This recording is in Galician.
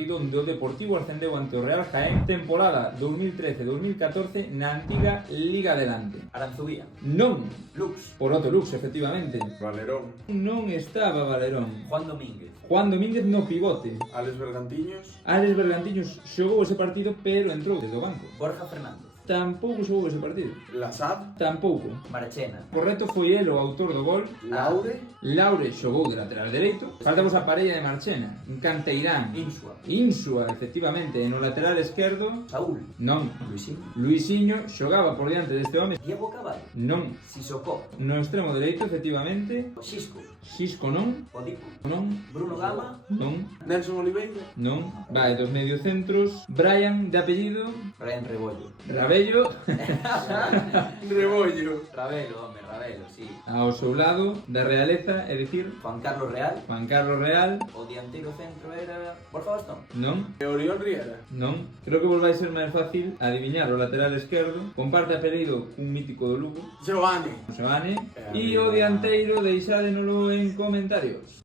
partido onde o Deportivo ascendeu ante o Real Jaén temporada 2013-2014 na antiga Liga Adelante. Aranzubía. Non, Lux. Poroto Lux, efectivamente. Valerón. Non estaba Valerón. Juan Domínguez. Juan Domínguez no pivote. Alex Bergantiños. Alex Bergantiños xogou ese partido, pero entrou desde o banco. Borja Fernández. Tampouco xogou ese partido. Lasad. Tampouco. Marchena. Correcto, foi el o autor do gol. Laure. Laure xogou de lateral dereito. Faltamos a parella de Marchena. Canteirán. Insua. Insua, efectivamente. E no lateral esquerdo, Saúl. non. Luisín. Luisiño xogaba por diante deste home. Diego Caballo. Non. Sissoko. No extremo dereito, efectivamente. Xisco. Xisco non. Odipo. Non. Bruno Gama. Non. Nelson Oliveira. Non. Vai, dos mediocentros. Brian, de apellido. Brian Rebollo. Rabello. Rebollo. Ravelo, home, Ravelo, sí. Ao seu lado, da realeza, é dicir, Juan Carlos Real. Juan Carlos Real. O dianteiro centro era Borja Bastón. Non. E Oriol Riera. Non. Creo que vos vai ser máis fácil adiviñar o lateral esquerdo. Comparte apelido cun mítico do Lugo, Giovanni. Joane. E o dianteiro deixádenolo en comentarios.